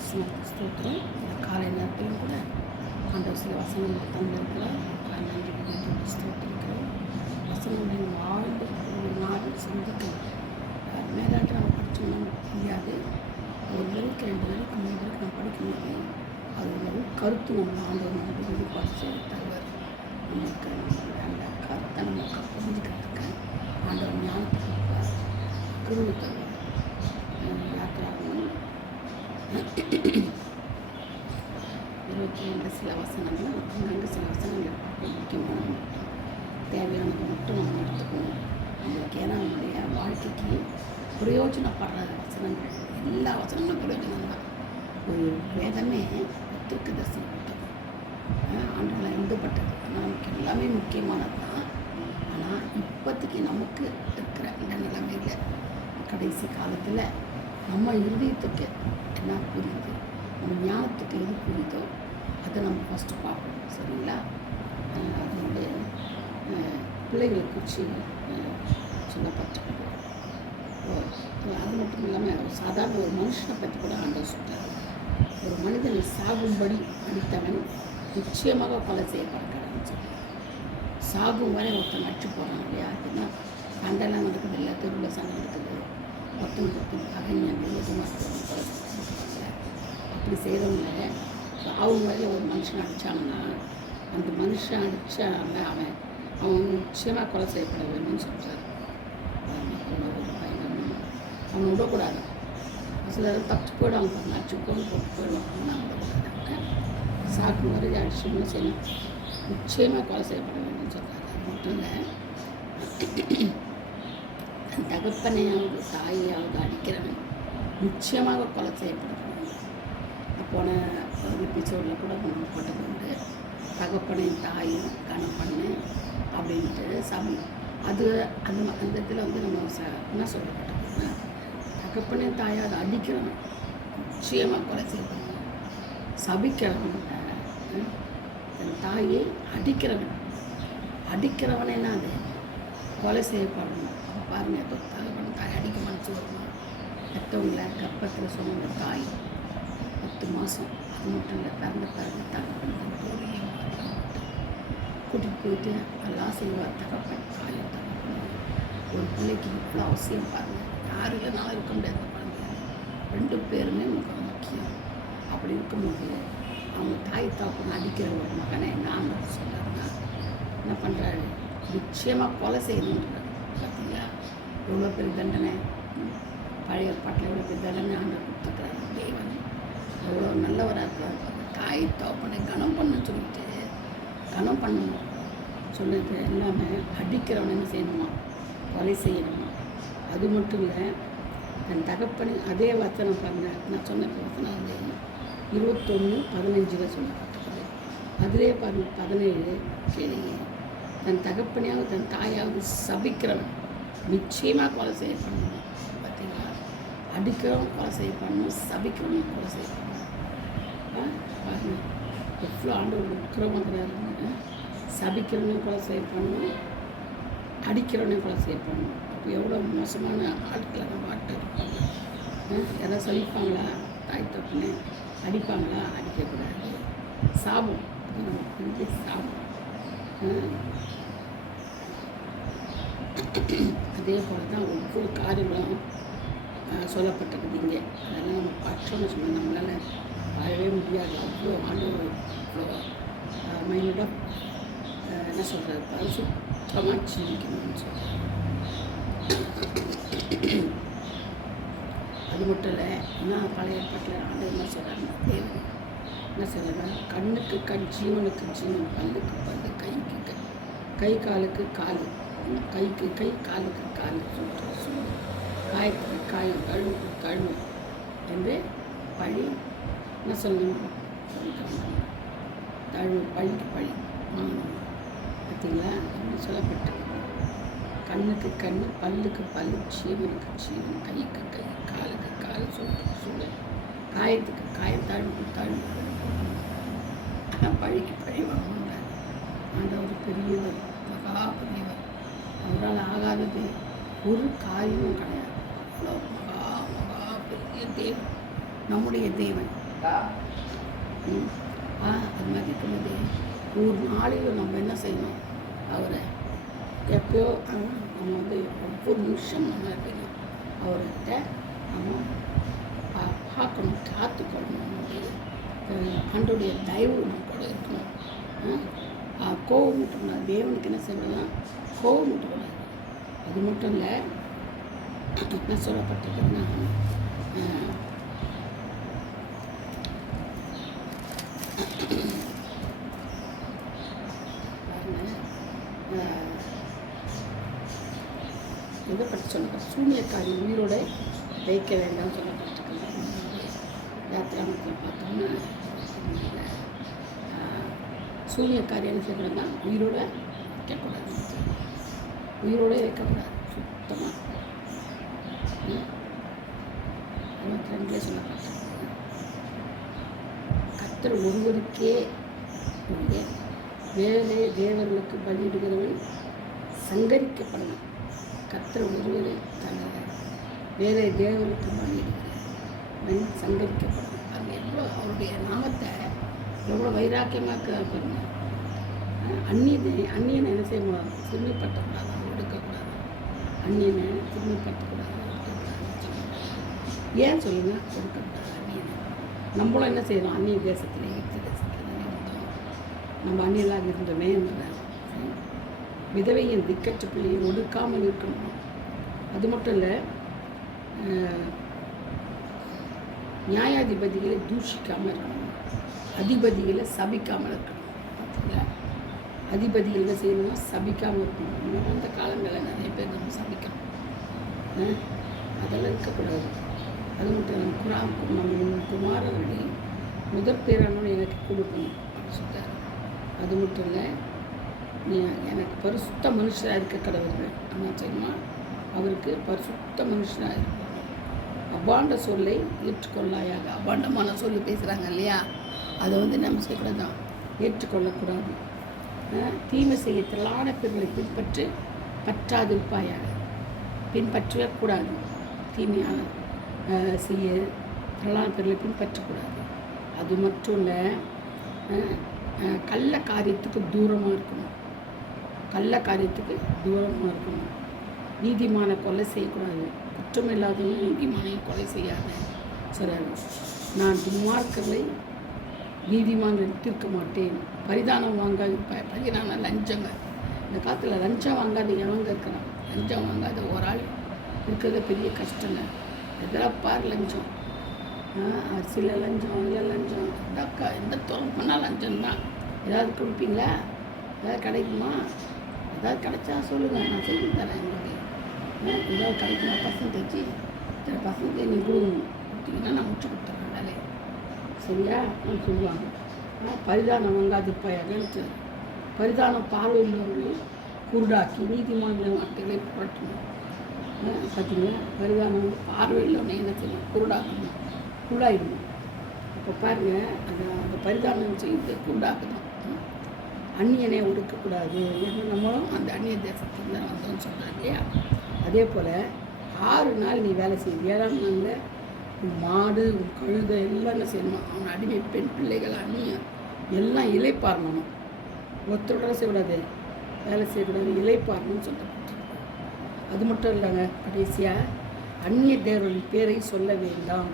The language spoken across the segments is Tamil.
வசனத்தை ஸ்தோத்திரம். இந்த காலை நேரத்திலும் கூட ஆண்டவர் சில வசனங்கள் தந்திருக்கிறார். நன்றி ஸ்தோத்திரிக்கிறோம். வசனங்களை வாழ்ந்து ஒரு நாள் சிந்திக்கலாம். மேலாட்டு நம்ம படிச்சோம்னா தெரியாது. ஒரு வரைக்கும் 2 வரைக்கும் 3 வரைக்கும் நம்ம படிக்கும்போது அது ஒரு கருத்து நம்ம ஆண்டவர் நம்ம வெளிப்பாடு தருவார். நமக்கு அந்த கருத்தை நமக்கு புரிஞ்சுக்கிறதுக்கு ஆண்டவர் ஞானத்தை கொடுப்பார், கிருபை தருவார். யாத்திராகவும் 22 சில வசனங்கள் அங்கங்கே சில வசனங்கள் முக்கியமான தேவையானது மட்டும் நம்ம எடுத்துக்கணும். நம்மளுக்கு ஏன்னா நம்மளுடைய வாழ்க்கைக்கு பிரயோஜனப்படுற வசனங்கள் எல்லா வசனங்களும் பிரயோஜனம் தான். ஒரு வேதமே தீர்க்க தரிசனம் புத்தகம் ஆண்டவரால் எழுதப்பட்டது. ஆனால் நமக்கு எல்லாமே முக்கியமானது தான். ஆனால் இப்போதைக்கு நமக்கு இருக்கிற இந்த நிலைமையில் கடைசி காலத்தில் நம்ம இருதயத்துக்கு என்ன புரியுது, நம்ம ஞானத்துக்கு எது புரியுதோ அதை நம்ம ஃபஸ்ட்டு பார்க்கணும். சரிங்களா? அதனுடைய பிள்ளைகளை குறித்து சொல்லப்பட்டிருக்கு. அது மட்டும் இல்லாமல் சாதாரண ஒரு மனுஷனை பற்றி கூட ஆண்டவர் சொல்கிறார். ஒரு மனிதனை சாகும்படி அடித்தவன் நிச்சயமாக கொலை செய்யப்படுகிறான்னு சொல்கிறார். சாகும் வரை ஒருத்தன் அடிச்சு போகிறான் இல்லையா? அதுன்னா சண்டைலாம் நடக்குது, இல்லை தெருவில் சண்டை நடக்குது, ஒருத்தனுக்கு பகைஞன் கொலை அப்படி செய்கிறவங்க சாகும் வரை ஒரு மனுஷனை அடித்தாங்கன்னா அந்த மனுஷன் அடித்தாங்க அவன் நிச்சயமாக கொலை செய்யப்பட வேணும்னு சொல்கிறார். அவனை விடக்கூடாது. சிலர் தப்பிச்சு போயிடுவாங்க, அடிச்சுக்கோன்னு போட்டு போயிடுவாங்க. நான் விடக்கூடாது. சாக்கு வரை அடிச்சுன்னு செய்யணும், நிச்சயமாக கொலை செய்யப்பட வேண்டும்னு சொல்கிறாங்க. அது மட்டும் இல்லை, தன் தகப்பனையாவது தாயாவது அடிக்கிறவன் நிச்சயமாக கொலை செய்யப்பட வேண்டும். போன எபிசோடில் கூட போட்டது உண்டு. தகப்பனையும் தாயும் கணப்பண்ணு அப்படின்ட்டு சாமி அது அந்த அந்த இதில் நம்ம என்ன சொல்லப்பட்டதுன்னா, தகப்பனையும் தாயாவது அடிக்கிறவன் நிச்சயமாக கொலை செய்யப்படணும். சபிக்கிறவன் தன் தாயை அடிக்கிறவனே அது கொலை செய்யப்படணும். அப்போ பாருங்கள், இப்போ தகப்பன் தாய் அடிக்க மனசு வருமா? பெற்றவங்கள கர்ப்பத்தில் சொன்ன தாய் 10 மாதம், அது மட்டும் இல்லை, பிறந்த தகப்பன் கூட்டிகிட்டு போயிட்டு எல்லாம் செய்வார். தகப்பன் தாயும் தகப்பன் ஒரு பிள்ளைக்கு இவ்வளோ அவசியம் பாருங்கள். யாரும் இல்லைனாலும் இருக்க முடியாது. பாருங்கள், 2 பேருமே நமக்கு முக்கியம். அப்படி இருக்கும்போது அவங்க தாய் தகப்பன் அடிக்கிற ஒரு மகனை நான் சொல்கிறாருன்னா என்ன பண்ணுறாரு? நிச்சயமாக கொலை செய்யணுன்றார். பார்த்தீங்களா எவ்வளோ பெரிய தண்டனை? பழைய பாட்டில் எவ்வளோ பெரிய தண்டனை ஆண்டவர் கொடுத்துருக்குறாரு. தேவன் எவ்வளோ நல்லவராக இருக்கிறார். தாய் தகப்பனை கனம் பண்ண சொல்லிட்டு கனம் பண்ணணும் சொல்லிட்டு எல்லாமே அடிக்கிறவனை என்ன செய்யணுமா? கொலை செய்யணுமா? அது மட்டும் இல்லை, தன் தகப்பனை அதே வசனம் பாருங்க, நான் சொன்ன வசனம் வந்து 21:15 சொல்லப்பட்டிருக்குது. அதிலே பாருங்க 17 கேளுங்க. தன் தகப்பனையாவது தன் தாயாவது சபிக்கிறவன் நிச்சயமாக கொலை செய்யப்படணும். பார்த்தீங்களா? அடிக்கிறவன் கொலை செய்யப்படணும், சபிக்கிறவன் கொலை செய்யப்படணும். பாருங்க எவ்வளோ ஆண்டவர் உக்கிரமாகிறாருங்க. சபிக்கிறவனையும் கொலை செய்யப்படணும், அடிக்கிறவனையும் கொலை செய்யப்படணும். அப்போ எவ்வளோ மோசமான ஆட்களை நம்ம ஆட்டு இருப்பாங்க. யாராவது சலிப்பாங்களா? தாய் தப்புன்னு அடிப்பாங்களா? அடிக்கக்கூடாது. சாபம், அது நமக்கு பெரிய சாபம். அதே போல் தான் ஒவ்வொரு காரியங்களும் சொல்லப்பட்டிருக்குது இங்கே. அதெல்லாம் நம்ம பற்றோன்னு சொன்னால் நம்மளால் வாழவே முடியாது. அவ்வளோ ஆண்டவர் அவ்வளோ மைண்டாக என்ன சொல்கிறாரு? பரிசுத்தமாக ஜீவிக்கணும்னு சொல்கிறார். அது மட்டும் இல்லை, இன்னும் பழைய பாட்டில் ஆண்டவர் என்ன சொல்கிறாருன்னா, தேவன் என்ன சொல்கிறார்? கண்ணுக்கு கண், ஜீவனுக்கு ஜீவன், பல்லுக்கு பல்லு, கைக்கு கை காலுக்கு கால், கைக்கு கை காலுக்கு கால், காயத்துக்கு காயம், கழுவுக்கு கழுவு என்று பழி என்ன சொல்லணும்? தழுவு, பழிக்கு பழி வாங்கணும். பார்த்தீங்களா? அப்படின்னு சொல்லப்பட்டிருக்கு. கண்ணுக்கு கண், பல்லுக்கு பல், ஜீவனுக்கு ஜீவன், கைக்கு கை, காலுக்கு கால் சொல்ல, காயத்துக்கு காயம், தழுவுக்கு தழுவு, பழிக்கு பழி வாங்கணும். ஆண்டவர் பெரியவர், மகா பெரியவர். அவரால் ஆகாதது ஒரு காரியமும் கிடையாது. அவ்வளோ மகா பெரிய தேவன் நம்முடைய தேவன். அது மாதிரி இருக்கும்போது ஒரு நாளையில் நம்ம என்ன செய்யணும், அவரை எப்பயோ நம்ம வந்து ஒவ்வொரு நிமிஷம் நம்ம இருக்கணும் அவர்கிட்ட நம்ம பார்க்கணும், காத்துக்கொள்ளணும். ஆண்டோடைய தயவு நம்ம கூட இருக்கணும். கோவம் விட்டுக்கூடாது. தேவனுக்கு என்ன செய்யணும்னா கோவம் விட்டுக்கூடாது. அது மட்டும் இல்லை, என்ன சொல்லப்பட்டிருக்குன்னா எதை பற்றி சொல்லப்பட்ட சூனியக்காரி உயிரோட வைக்க வேண்டாம்னு சொல்லப்பட்டிருக்காங்க. யாத்திராமத்தில் பார்த்தோம்னா சூனியக்காரி என்ன செய்யக்கூடாதுன்னா உயிரோட வைக்கக்கூடாது, உயிரோட வைக்கக்கூடாது சுத்தமாக. 22 சொல்லப்பட்டிருக்காங்க. கர்த்தர் ஒருவருக்கே வேலை தேவர்களுக்கு பலியிடுகிறவன் சங்கரிக்கப்படணும். கர்த்தர் ஒருவரை தன்னை வேலை தேவர்களுக்கு பலியிடுகிறவன் சங்கரிக்கப்படணும். அது எவ்வளோ அவருடைய நாமத்தை எவ்வளோ வைராக்கியமாக பாருங்க. அந்நியனை என்ன செய்யக்கூடாது, சிறுமைப்பட்டக்கூடாது, ஒடுக்கக்கூடாது. அந்நியனை சிறுமைப்பட்டக்கூடாது, ஒடுக்கக்கூடாது. ஏன் சொல்லுங்க, ஒடுக்கக்கூடாது அந்நியனை. நம்மளும் என்ன செய்யணும், அந்நிய தேசத்தில் நம்ம அந்நியலாக இருந்தோமே என்ற விதவையின் திக்கற்ற பிள்ளையை ஒடுக்காமல் இருக்கணும். அது மட்டும் இல்லை, நியாயாதிபதிகளை தூஷிக்காமல் இருக்கணும், அதிபதிகளை சபிக்காமல் இருக்கணும். பார்த்தீங்களா, அதிபதிகள் செய்யணும்னா சபிக்காமல் இருக்கணும். அந்த காலங்களில் நிறைய பேர் நம்ம சபிக்கணும், அதெல்லாம் இருக்கக்கூடாது. அது மட்டும் நம்ம குமாரனுடைய முதற் பேரானோன்னு எனக்கு கொடுக்கணும் அப்படின்னு சொல்லிட்டார். அது மட்டும் இல்லை, நீ எனக்கு பரிசுத்த மனுஷராக இருக்க கடவுள் ஆனால் செய்யணுமா, அவருக்கு பரிசுத்த மனுஷராக இருக்கும். அபாண்ட சொல்லை ஏற்றுக்கொள்ளாயாக. அபாண்டமான சொல்லி பேசுகிறாங்க இல்லையா, அதை வந்து நம்ம செய்யக்கூடாதான், ஏற்றுக்கொள்ளக்கூடாது. தீமை செய்ய திரளான பேர்களை பின்பற்றி பற்றாதிருப்பாயாக. பின்பற்றவே கூடாது. தீமையான செய்ய திரளான பேர்களை பின்பற்றக்கூடாது. அது மட்டும் இல்லை, கள்ள காரியத்துக்கு தூரமாக இருக்கணும். கள்ள காரியத்துக்கு தூரமாக இருக்கணும். நீதிமான கொலை செய்யக்கூடாது. குற்றமில்லாதவங்க நீதிமானையும் கொலை செய்யாத சொல்கிறாங்க. நான் துன்மார்க்கர்களை நீதிமான்கள் தீர்க்க மாட்டேன். பரிதானம் வாங்காது. பரிதானம் லஞ்சங்க. இந்த காலத்தில் லஞ்சம் வாங்காத எவங்க இருக்கிறான்? லஞ்சம் வாங்காத ஒரு ஆள் இருக்கிறத பெரிய கஷ்டங்க. எதெல்லாம் பார் லஞ்சம், அரிசியில் லஞ்சம், அதில் லஞ்சம், அக்கா எந்த தொழில் பண்ணால் லஞ்சம் தான். ஏதாவது கொடுப்பீங்களா? ஏதாவது கிடைக்குமா? ஏதாவது கிடைச்சா சொல்லுங்கள், நான் செஞ்சு தரேன். எங்களுக்கு ஏதாவது கிடைக்குமா? பர்சன்டேஜ் நீங்கள் கொடுக்கணும். கொடுத்தீங்கன்னா நான் முடிச்சு கொடுத்துட்றேன் வேலையை, சரியா? நான் சொல்லுவாங்க. பரிதானம் வாங்காதிருப்பாயாக. பரிதானம் பார்வையுள்ளவர்களை குருடாக்கி நீதிமன்ற வார்த்தைகளை புரட்டணும். பார்த்தீங்களா, பரிதானம் பார்வையுள்ளவனை என்ன செய்யணும், குருடாக்கணும், குருடாயிடணும். அப்போ பாருங்கள், அந்த பரிதானம் செய்து குருடாக்குதான். அந்நியனை ஒடுக்கக்கூடாது. ஏன்னா நம்மளும் அந்த அந்நிய தேசத்துக்கு தான் வந்தோம்னு சொல்கிறாங்க இல்லையா. அதே போல் 6 நாள் நீ வேலை செய்யுது. 7ஆம் நாளில் உன் மாடு, உன் கழுதை எல்லாம் என்ன செய்யணும், அவன் அடிமை பெண் பிள்ளைகள் அந்நியம் எல்லாம் இலைப்பாரணும். ஒருத்தரோட செய்யக்கூடாது, வேலை செய்யக்கூடாது, இலைப்பாரணும்னு சொல்லப்பட்டிருக்கு. அது மட்டும் இல்லைங்க, கடைசியாக அந்நிய தேவர்களின் பேரை சொல்ல வேண்டாம்.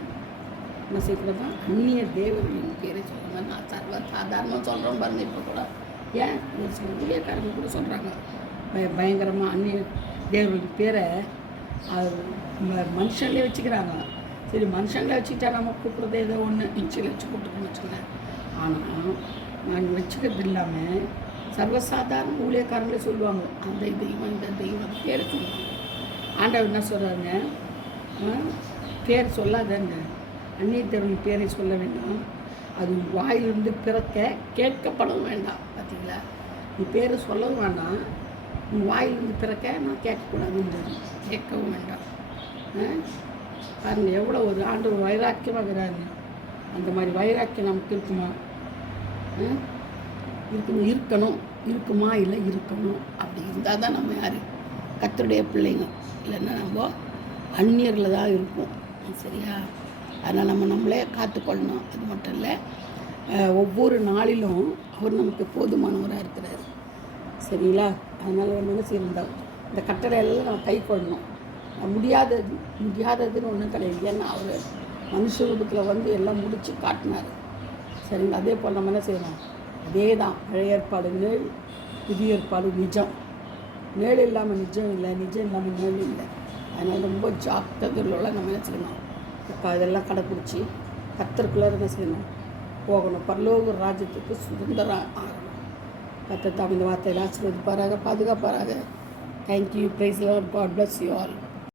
என்ன செய்யக்கூடாது, அந்நிய தேவர்களின் பேரை சொல்லுங்கள். நான் சாதாரணமாக சொல்கிறோம் பாருங்க. இப்போ கூட ஏன் ஒரு சில ஊழியக்காரங்க கூட சொல்கிறாங்க, பயங்கரமாக அந்நிய தேவர்களின் பேரை மனுஷங்களே வச்சுக்கிறாங்க. சரி, மனுஷங்களே வச்சுக்கிட்டா நம்ம கூப்பிட்றது ஏதோ ஒன்று இன்ச்சில் வச்சு கூப்பிட்டுக்கணும்னு வச்சுக்கிறேன். ஆனால் நாங்கள் வச்சுக்கிறது இல்லாமல் சர்வசாதாரண ஊழியக்காரங்களே சொல்லுவாங்க, அந்த தெய்வம் இந்த தெய்வம் பேரை சொல்லுவாங்க. ஆண்டவர் என்ன சொல்கிறாங்க, பேர் சொல்லாதங்க, அந்நிய தேவனின் பேரை சொல்ல வேண்டாம். அது வாயிலிருந்து பிறக்க கேட்கப்படவும் வேண்டாம். பார்த்தீங்களா, நீ பேரை சொல்லவும் வேண்டாம், உன் வாயிலிருந்து பிறக்க நான் கேட்கக்கூடாதுன்னு கேட்கவும் வேண்டாம். பாருங்கள், எவ்வளோ ஒரு ஆண்டவர் வைராக்கியமாக இருக்கிறாங்க. அந்த மாதிரி வைராக்கியம் நமக்கு இருக்குமா? இருக்கணும். இருக்குமா? இல்லை, இருக்கணும். அப்படி இருந்தால் தான் நம்ம யார், கர்த்தருடைய பிள்ளைங்க. இல்லைன்னா நம்ம அந்நியரில் தான் இருப்போம். சரியா? அதனால் நம்ம நம்மளே காத்துக்கொள்ளணும். அது மட்டும் இல்லை, ஒவ்வொரு நாளிலும் அவர் நமக்கு போதுமானவராக இருக்கிறார். சரிங்களா? அதனால் நம்ம என்ன செய்யணும், இந்த கட்டளை எல்லாம் நம்ம கை கொள்ளணும். முடியாததுன்னு ஒன்றும் கிடையாது. ஏன்னா அவர் மனுஷ ரூபத்தில் வந்து எல்லாம் முடித்து காட்டினார். சரிங்களா? அதே போல் நம்ம என்ன செய்யணும், அதே தான் பழைய ஏற்பாடு நேள், புதிய ஏற்பாடு நிஜம். நேள் இல்லாமல் நிஜம் இல்லை, நிஜம் இல்லாமல் நேள் இல்லை. அதனால் ரொம்ப ஜாக்கிரதையோட நம்ம என்ன செய்யணும், இப்போ இதெல்லாம் கடைப்பிடிச்சி கர்த்தருக்குள்ளே என்ன செய்யணும், போகணும். பரலோக ராஜ்யத்துக்கு சுதந்திரம் ஆகணும். கர்த்தர் தாம் இந்த வார்த்தையில் ஆசீர்வதிப்பாராக, பாதுகாப்பாராக. Thank you. Praise the lord. God bless you all.